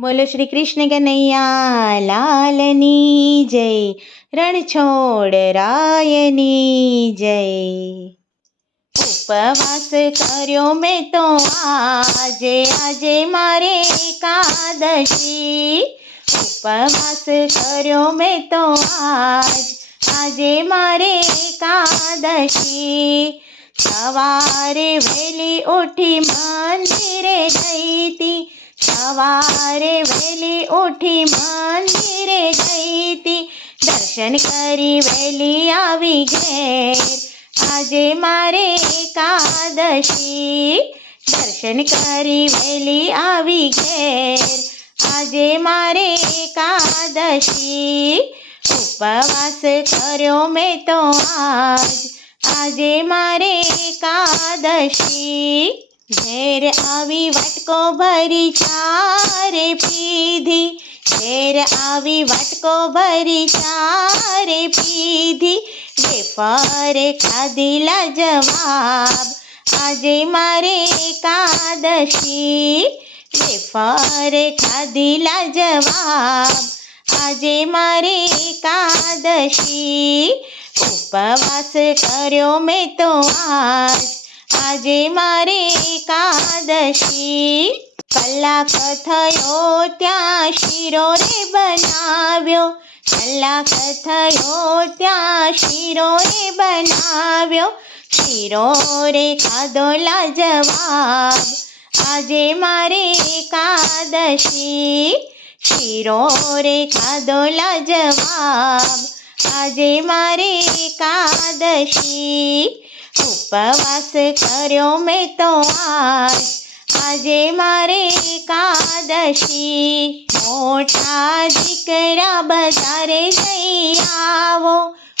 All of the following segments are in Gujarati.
બોલો શ્રી કૃષ્ણ કનૈયા લાલની જય, રણછોડ રાયની જય। ઉપવાસ કર્યો મેં તો આજે મારે એકાદશી। ઉપવાસ કર્યો મેં તો આજે મારે એકાદશી। સવારે વહેલી ઉઠી મંદિરે ગઈ તી, સવારે વહેલી ઉઠી મંદિરે ગઈ તી, દર્શન કરી વહેલી આવી ઘેર આજે મારે એકાદશી। દર્શન કરી વહેલી આવી ઘેર આજે મારે એકાદશી। ઉપવાસ કર્યો મેં તો આજે મારે એકાદશી। ઘેર આવી વાટકો ભરી ચારે પીધી, ઘેર આવી વાટકો ભરી ચારે પીધી, વેફરે ખાધી લાજવાબ આજે મારે એકાદશી। વેફરે ખાધી લાજવાબ આજે મારે એકાદશી। ઉપવાસ કર્યો મેં તો આજે મારે એકાદશી। કલાક થયો ત્યાં શીરો રે બનાવ્યો, કલાક થયો ત્યાં શીરો રે બનાવ્યો, શીરો રે ખાધો લાજવાબ આજે મારે એકાદશી। શીરો રે ખાધો લાજવાબ આજે મારે એકાદશી। ઉપવાસ કર્યો મેં તો આજે મારે એકાદશી। મોટા દીકરા બજારે જઈ આવો,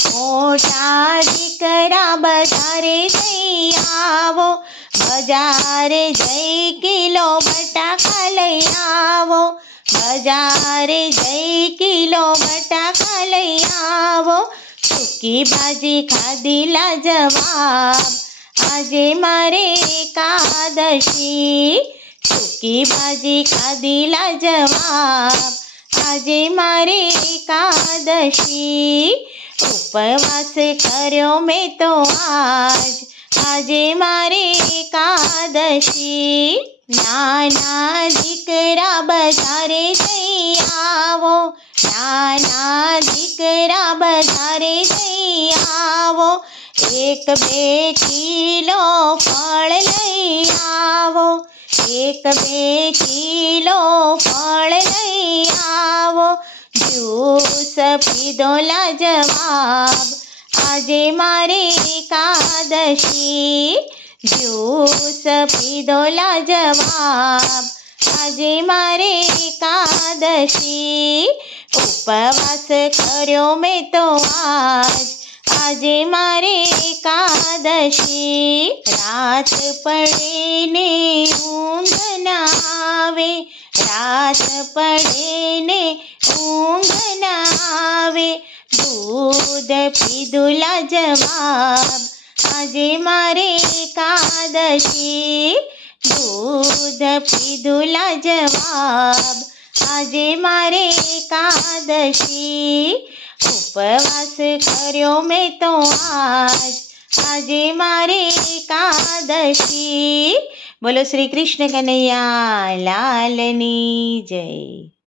મોટા દીકરા બજારે જઈ આવો, બજારે જઈ કિલો બટાકા લઈ આવો, બજારે જઈ કિલો બટાકા લઈ આવો, સૂકી ભાજી ખાધી લાજવાબ આજે મારે એકાદશી। સૂકી ભાજી ખાધી લાજવાબ આજે મારે એકાદશી। ઉપવાસ કર્યો મેં તો આજે મારે એકાદશી। નાના દીકરા બજારે જઈ આવો, નાના દીકરા બજારે જઈ આવો, એક બે કિલો ફળ લઈ આવો, એક બે કિલો ફળ લઈ આવો, જ્યુસ પીધો લાજવાબ આજે મારે એકાદશી। જ્યુસ પીધો લાજવાબ આજે મારે એકાદશી। ઉપવાસ કર્યો મેં તો આજે મારે એકાદશી। રાત પડે ને ઊંઘ ના આવે, રાત પડે ને ઊંઘ ના આવે, દૂધ પીધું લાજવાબ આજે મારે એકાદશી। દૂધ પીધું લાજવાબ આજે મારે એકાદશી। ઉપવાસ કર્યો મેં તો આજે મારે એકાદશી। બોલો શ્રી કૃષ્ણ કનૈયા લાલની જય।